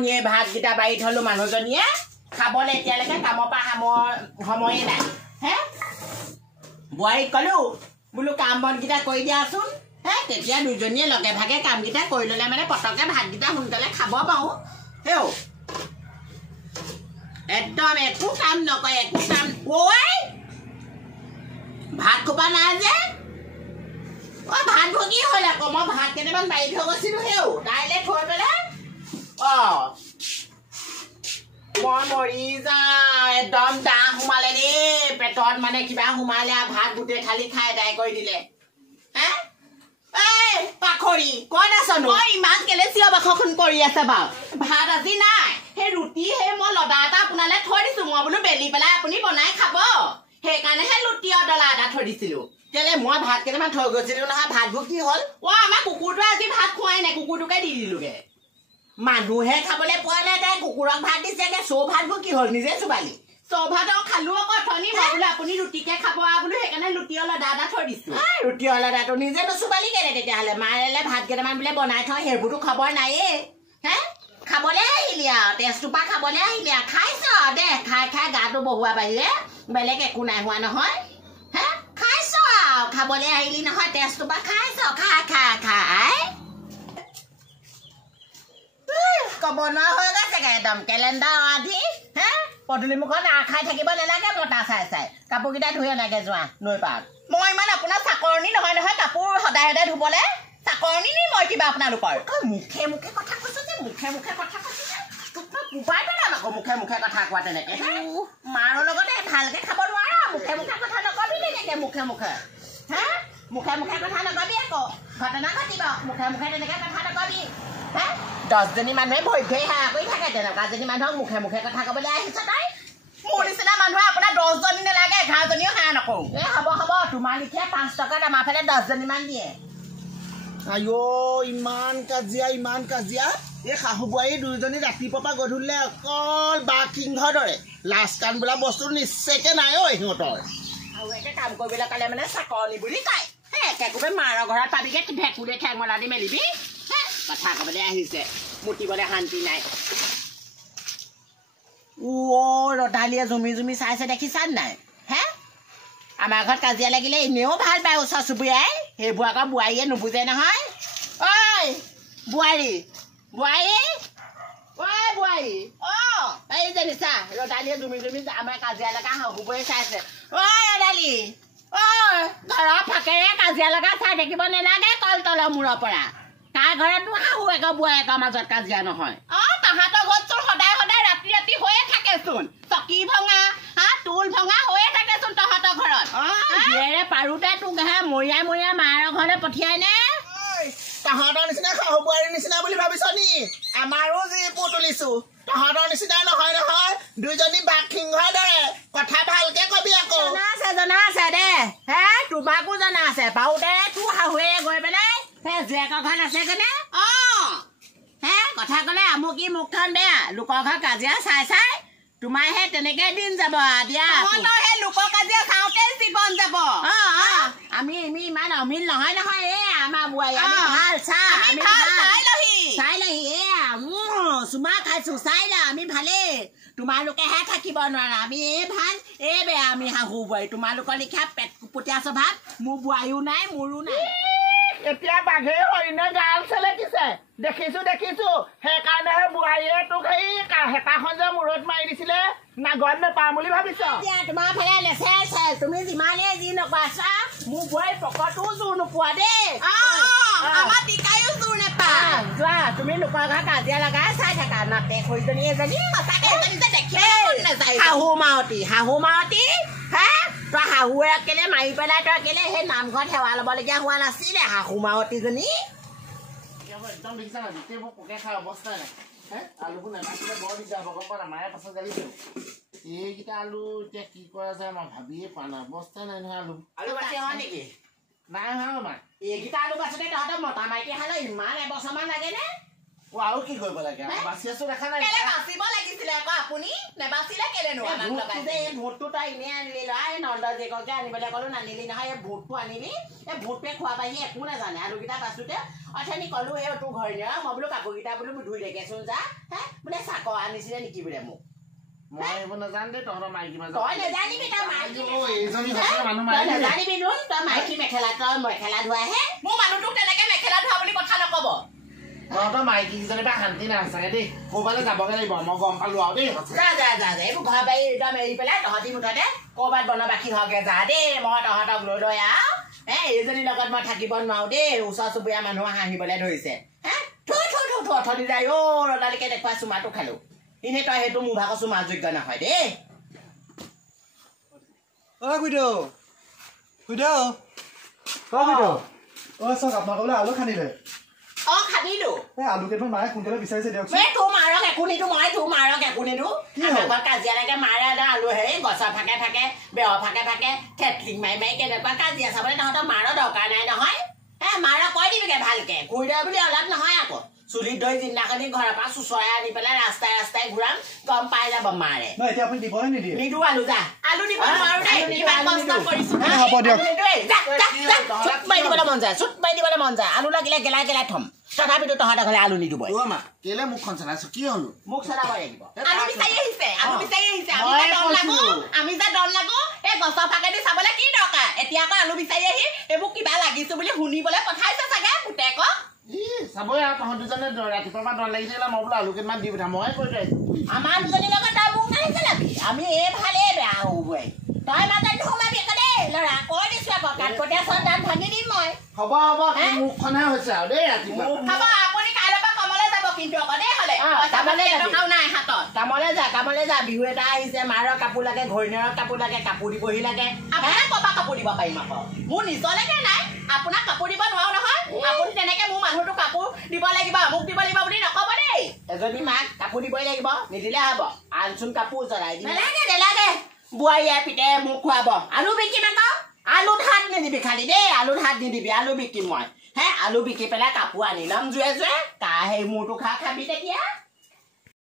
অকণিয়ে ভাতকেইটা বাঢ়ি থলো মানুহজনীয়ে খাবলৈ এতিয়ালৈকে কামৰ পৰা সময়ে নাই হে বোৱাৰীক ক'লো বোলো কাম বনকেইটা কৰি দিয়াচোন হে তেতিয়া দুজনীয়ে লগে ভাগে কামকেইটা কৰি ল'লে মানে পটককৈ ভাতকেইটা সোনকালে খাব পাৰোঁ হেও একদম একো কাম নকৰে একো কাম ঐ ভাত খোপা নাই যে ভাত ভগি হ'ল আকৌ মই ভাত কেইটামান বাঢ়ি থৈ গৈছিলোঁ হেও দাইলে থৈ পেলাই মই মৰি যাওঁ একদম দাহ সোমালে দেই পেটত মানে কিবা সোমালে ভাত গোটেই খালি খাই আদায় কৰি দিলে হে এই পাখৰি ক'ত আছনো মই ইমান কেলে চিঞৰ বাখৰখন কৰি আছে বাৰু ভাত আজি নাই সেই ৰুটি সেই মই লদা এটা আপোনালৈ থৈ দিছোঁ মই বোলো বেলি পেলাই আপুনি বনাই খাব সেইকাৰণেহে লুটি অদলা এটা থৈ দিছিলোঁ কেলে মই ভাত কেইটামান থৈ গৈছিলোঁ নহয় ভাতবোৰ কি হ'ল আমাৰ কুকুৰটোৱে আজি ভাত খোৱাই নাই কুকুৰটোকে দি দিলোগে মানুহে খাবলৈ পোৱা নাই তাই কুকুৰক ভাত দিছেগে চৌ ভাতবোৰ কি হ'ল নিজে চোবালি চৌ ভাত খালো আকৌ অথনি মই বোলো আপুনি ৰুটিকে খাব বোলো সেইকাৰণে লুটি অলদা এটা থৈ দিছোঁ ৰুটি অলদাটো নিজে নুচুবালি কেলে তেতিয়াহ'লে মাৰে ভাত কেইটামান বোলে বনাই থওঁ সেইবোৰতো খবৰ নায়েই হে খাবলৈ আহিলি আৰু তেজটোপা খাবলৈ আহিলি আৰু খাইছ দে খাই খাই গাটো বহুৱা বাঢ়িলে বেলেগ একো নাই হোৱা নহয় হে খাইছ আৰু খাবলৈ আহিলি নহয় তেজটোপা খাইছ খাই ক'ব নোৱাৰা হৈ গৈছেগে একদম কেলেণ্ডাৰ আধি হে পদূলি মুখত খাই থাকিব নালাগে বতাহ চাই চাই কাপোৰকেইটা ধুই নাগে যোৱা নৈ পাৰত মই ইমান আপোনাৰ চাকৰণি নহয় কাপোৰ সদায় সদায় ধুবলৈ চাকৰণি নি মই কিবা আপোনালোকৰ মুখে মুখে কথা কৈছো যে মুখে মুখে কথা কৈছো যে তোক মই কোবাই পেলাম আকৌ মুখে মুখে কথা কোৱা তেনেকে মাৰৰ লগতে ভালকে খাব নোৱাৰা মুখে মুখে কথা নকবি তেনেকে মুখে মুখে হে মুখে মুখে কথা নকবি আকৌ ঘটনা ঘটিব মুখে মুখে তেনেকে কথা নকবি হে 10জনী মানুহে ভৰি ভৰি হাৰা কৰি থাকে তেনেকুৱাজনী মানুহক মুখে মুখে কথা ক'বলৈ আহিছ তই মোৰ নিচিনা মানুহে আপোনাৰ 10জনী নালাগে 11জনীও হাৰা নকৰোঁ এই হ'ব তোমাৰ লিখিয়ে 5 টকাত আমাৰ ফালে 10জনীমান দিয়ে আইঅ ইমান কাজিয়া এই শাহু বোৱাৰী দুইজনী ৰাতিপুৱাৰ পৰা গধূলিলে অকল বাঘ সিংহৰ দৰে লাজ কাণ বোলা বস্তু নিশ্চয়কে নাই ঐ সিহঁতৰ আৰু একে কাম কৰিবলৈ ক'লে মানে চাকৰণি বুলি কয় হে একেবাৰে মাৰৰ ঘৰত পাবিগে ভেকুৰে ঠেং মলা দি মেলিবি কথা ক'বলৈ আহিছে মুতিবলৈ শান্তি নাই ৰদালিয়ে জুমি চাইছে দেখিছা নাই হে আমাৰ ঘৰত কাজিয়া লাগিলে এনেও ভাল পায় ওচৰ চুবুৰীয়াই সেইবোৰ আকৌ বোৱাৰীয়ে নুবুজে নহয় ঐ বোৱাৰী এই যে নিচা ৰদালিয়ে জুমি আমাৰ কাজিয়া লগা শাহুবুৱে চাইছে ঐ ৰদালি ঘৰৰ ফাকেৰে কাজিয়া লগা চাই থাকিব নালাগে কলতলৰ মূৰৰ পৰা কাৰ ঘৰতো শাহু একৰ বোৱাৰীয়েকৰ মাজত কাজিয়া নহয় তাহাঁতৰ ঘৰতচোন সদায় ৰাতি হৈয়ে থাকেচোন চকী ভঙা টুল ভঙা হৈয়ে থাকেচোন তহঁতৰ ঘৰত জীয়েৰে পাৰোতে তোক মৰিয়াই মাৰৰ ঘৰলৈ পঠিয়াই নে তাহাঁতৰ নিচিনা শাহু বোৱাৰীৰ নিচিনা বুলি ভাবিছ নি আমাৰো যি পুতুলিছো তহঁতৰ নিচিনা নহয় দুইজনী বাঘ সিংহৰ দৰে কথা ভালকে কবি আকৌ জনা আছে দে হে তোমাকো জনা আছে পাৰোতে তোৰ শাহুৱে গৈ পেলাই জীয়েকৰ ঘৰত আছে কেনে হে কথা ক'লে আমুকি মুখখন বেয়া লোকৰ ঘৰ কাজিয়া চাই তোমাৰ সেই তেনেকে দিন যাব দিয়া সেই লোকৰ কাজিয়া চাওঁতে জীৱন যাব আমি ইমান অমিল নহয় এই আমাৰ বোৱাৰী ভাল চাই লহি চুমা খাইছো চাই ল আমি ভালেই তোমালোকেহে থাকিব নোৱাৰা আমি এই ভাল এই বেয়া আমি শাহু বোৱাৰী তোমালোকৰ লিখা পেট কুপটীয়া স্বভাৱ মোৰ বোৱাৰীও নাই মোৰো নাই এতিয়া বাঘে হৰিণে গাল চেলেকিছে দেখিছো সেইকাৰণেহে বোৱাৰীয়ে তোক সেই হেতাখন যে মূৰত মাৰি দিছিলে না গম নাপাম বুলি ভাবিছ তোমাৰ ফালে নেচে তুমি যিমানে যি নকৰা মোৰ বোৱাৰী পকতো জোৰ নোপোৱা দেই আমাৰ টিকায়ো জোৰ নেপায় যোৱা তুমি লোকৰ ঘৰ কাজিয়া লগাই চাই থাকা নাতে খৈজনী এজনী শাহু মাৱতী হে তই শাহুৱে কেলে মাৰি পেলাই তই কেলে সেই নামঘৰত সেৱা ল'বলগীয়া হোৱা নাছিলে শাহু মাৱতীজনী একদম দেখিছা না গোটেইবোৰ পোকে খাই অৱস্থা নাই আলুবোৰ নাথাকিলে বৰ দিগদাৰ হ'ব গম পোৱা মায়ে পাছত গালি দিব এইকেইটা আলু এতিয়া কি কৰা যায় মই ভাবিয়ে পোৱা নাই অৱস্থা নাই নহয় আলু বাচি হয় নেকি নাই হয় মা এইকেইটা আলু বাচোতে তহঁতৰ মতা মাইকী খালে ইমান এবছৰমান লাগে নে আৰু কি কৰিব লাগে বাচি আছো দেখা নাই কেলে বাচিব লাগিছিলে আকৌ আপুনি নেবাচিলে কেলেনো আমাক লগাইছে এই ভূতটো তই এনেই আনিলি এই নন্দ জীয়েককে আনিবলৈ ক'লো নানিলি নহয় এই ভূতটো আনিলি এই ভূতটোৱে খোৱা বাহি একো নাজানে আলুকেইটা বাচোতে অথনি ক'লো এই তোৰ ঘৰ নিয়া মই বোলো কাপোৰকেইটা বোলো ধুই দেগেচোন যা বোলে চাকৰ আনিছিলে নেকি বোলে মোক মই এইবোৰ নাজানো দেই তহঁতৰ মাইকী মাজত তই নেজানিবি তই মাইকী এইজনী মানুহ মাৰি নেজানিবি নো তই মাইকী মেখেলা তই মেখেলা ধোৱাহে মোৰ মানুহটোক তেনেকে মেখেলা ধোৱা বুলি কথা নক'ব তহঁতৰ মাইকী কেইজনী বা শান্তি নাচাগে দেই ক'ৰবালৈ যাবগৈ লাগিব মই গম পালো আৰু দেই যা এইবোৰ ঘৰ বাৰী একদম এৰি পেলাই তহঁতি মুঠতে ক'ৰবাত বনবাসী হওঁগে যা দেই মই তহঁতক লৈ আৰু এইজনীৰ লগত মই থাকিব নোৱাৰো দেই ওচৰ চুবুৰীয়া মানুহ হাঁহিবলৈ ধৰিছে অথনি যায় ৰদালিকে দেখুৱাই চুমাটো খালো এনেই তই সেইটো মোৰ ভাগৰ চুমাৰ যোগ্য নহয় দেই চক আপোনাক আলু খানিলে খানিলো আলু কেইটামান মায়ে সোনকালে বিচাৰিছে দিয়ক তোৰ মাৰক একো নিদো মই তোৰ মাৰক একো নিদো আমাৰ কাজিয়া লাগে মাৰে আলু হেৰি গছৰ ফাকে ফাকে বেৰৰ ফাকে ফাকে থেটলিং মাৰি কেনেকুৱা কাজিয়া চাবলৈ তহঁতৰ মাৰৰ দৰকাৰ নাই নহয় মাৰ কৈ দিবিগে ভালকে ঘূৰি দে বুলি অলপ নহয় আকৌ চুলিত ধৰি যিদিনাখনি ঘৰৰ পৰা চুচৰাই আনি পেলাই ৰাস্তাই ৰাস্তাই ঘূৰাম গম পাই যাব মাৰে এতিয়া আপুনি দিবনে নিদিয়ে নিদো আলু যা আলু দিব নোৱাৰো দেই ইমান কষ্ট কৰিছো হ'ব দিয়ক চুট মাৰি দিবলৈ মন যায় আলু লাগিলে গেলাই গেলাই থম তথাপিতো তহঁতৰ ঘৰলে আলু নিদিব কেলে মুখখন চলাইছো কি হলো মুখ চলাব লাগিব আলু বিচাৰি আহিছে আমি যে দল লাগো এই গছৰ ফাকেদি চাবলৈ কি দৰকাৰ এতিয়া আকৌ আলু বিচাৰি আহি এইবোৰ কিবা লাগিছো বুলি শুনিবলৈ পঠাইছে চাগে পুতেকক চাবই আৰু তহঁত দুজনে ৰাতিপুৱাৰ পৰা দল লাগি থাকিলে মই বোলো আলু কেইটামান দি পঠাম মই কৈ থৈ আমাৰ দুজনীৰ লগত তই মোক নাহিছিলাবি আমি এই ভালেই বেয়া হবই তই মাজত সোমাবি আকৌ দেই ল'ৰা কৈ দিছো আকৌ কাঠপতীয়া চন্দান ভাঙি দিম মই হ'ব মুখখনহে হৈছে আৰু দেই ৰাতিপুৱা হ'ব আপুনি কাইলৈ পৰা কামলৈ যাব কিন্তু আকৌ দেই হ'লে নাই হাতত কামলৈ যা বিহু এটা আহিছে মাৰৰ কাপোৰ লাগে ঘৈণীয়েৰৰ কাপোৰ লাগে কাপোৰ দিবহি লাগে আপোনাক ক'ৰপৰা কাপোৰ দিব পাৰিম আকৌ মোৰ নিজলৈকে নাই আপোনাক কাপোৰ দিব নোৱাৰো নহয় আপুনি তেনেকে মোৰ মানুহটোক কাপোৰ দিব লাগিব মোক দিব লাগিব বুলি নক'ব দেই এজনী মাক কাপোৰ দিবই লাগিব নিদিলে হ'ব আনচোন কাপোৰ জ্বলাই দিম নেলাগে বোৱাৰীয়ে পিতে মোক খুৱাব আলু বিকিম আকৌ আলুত হাত নিদিবি খালি দেই আলুত হাত নিদিবি আলু বিকিম মই আলু বিকি পেলাই কাপোৰ আনি ল'ম জুয়ে তাৰ সেই মূৰটো খাবি তেতিয়া